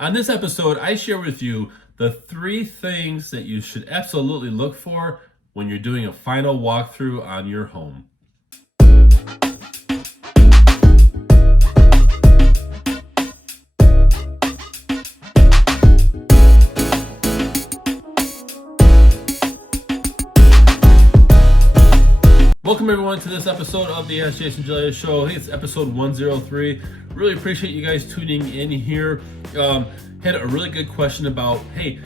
On this episode, I share with you the 3 things that you should absolutely look for when you're doing a final walkthrough on your home. Welcome everyone to this episode of the AskJasonGelios show. I think it's episode 103. Really appreciate you guys tuning in here. Had a really good question about, hey,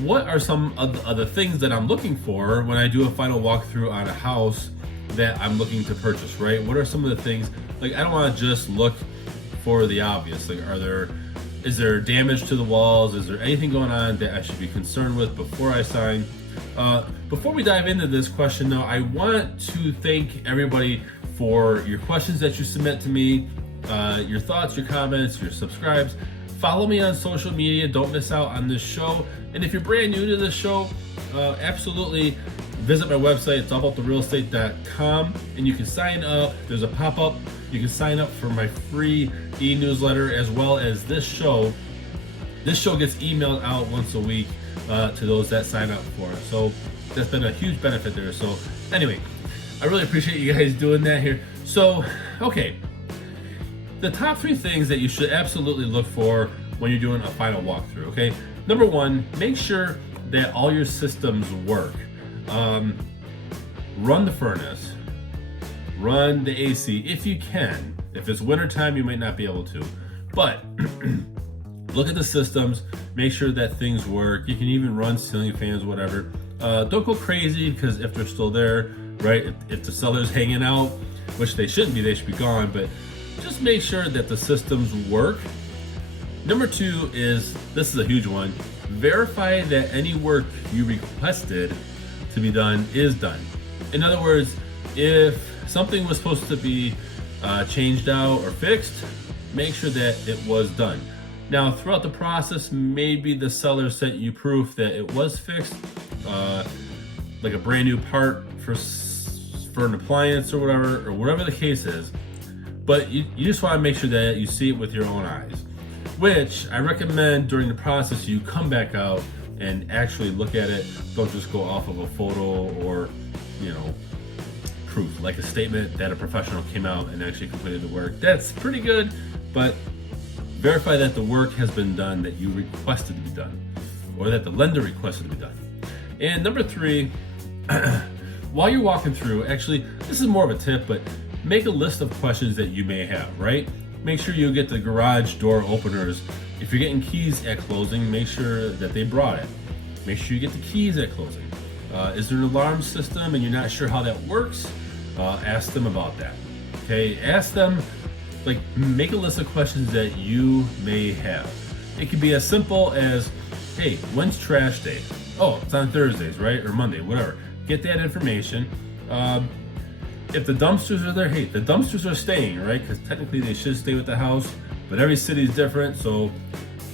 what are some of the things that I'm looking for when I do a final walkthrough on a house that I'm looking to purchase, right? What are some of the things, like, I don't want to just look for the obvious. Like, is there damage to the walls? Is there anything going on that I should be concerned with before I sign? Before we dive into this question though, I want to thank everybody for your questions that you submit to me, your thoughts, your comments, your subscribes. Follow me on social media, don't miss out on this show. And if you're brand new to this show, absolutely visit my website, it's allabouttherealestate.com, and you can sign up. There's a pop-up, you can sign up for my free e-newsletter as well as this show. This show gets emailed out once a week to those that sign up for it. So that's been a huge benefit there. So anyway, I really appreciate you guys doing that here. So, okay. The top 3 things that you should absolutely look for when you're doing a final walkthrough, okay? Number 1, make sure that all your systems work. Run the furnace, run the AC if you can. If it's wintertime, you might not be able to. But look at the systems, make sure that things work. You can even run ceiling fans, whatever. Don't go crazy, because if they're still there, right? If the cellar's hanging out, which they shouldn't be, they should be gone, but just make sure that the systems work. Number 2 is, this is a huge one, verify that any work you requested to be done is done. In other words, if something was supposed to be changed out or fixed, make sure that it was done. Now, throughout the process, maybe the seller sent you proof that it was fixed, like a brand new part for an appliance or whatever the case is. But you just want to make sure that you see it with your own eyes, which I recommend during the process you come back out and actually look at it. Don't just go off of a photo or, proof, like a statement that a professional came out and actually completed the work. That's pretty good, but verify that the work has been done that you requested to be done, or that the lender requested to be done. And number 3, while you're walking through, actually, this is more of a tip, but make a list of questions that you may have, right? Make sure you get the garage door openers. If you're getting keys at closing, make sure that they brought it. Make sure you get the keys at closing. Is there an alarm system and you're not sure how that works? Ask them about that. Okay, ask them, like, make a list of questions that you may have. It could be as simple as, hey, when's trash day? Oh, it's on Thursdays, right? Or Monday, whatever. Get that information. If the dumpsters are there, hey, the dumpsters are staying, right? Because technically they should stay with the house, but every city is different. So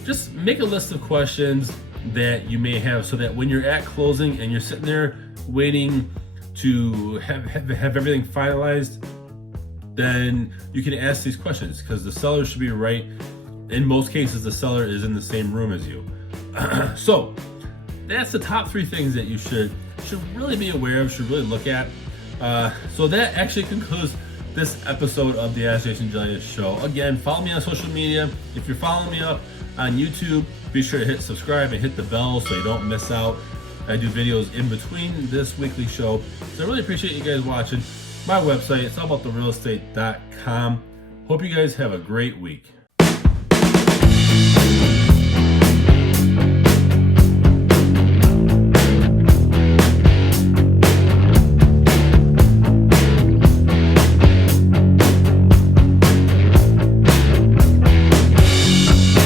just make a list of questions that you may have, so that when you're at closing and you're sitting there waiting to have everything finalized, then you can ask these questions, because the seller should be right. In most cases, the seller is in the same room as you. So that's the top 3 things that you should really be aware of, should really look at. So that actually concludes this episode of the AskJasonGelios show. Again, follow me on social media. If you're following me up on YouTube, be sure to hit subscribe and hit the bell so you don't miss out. I do videos in between this weekly show. So I really appreciate you guys watching. My website, it's allabouttherealestate.com. Hope you guys have a great week.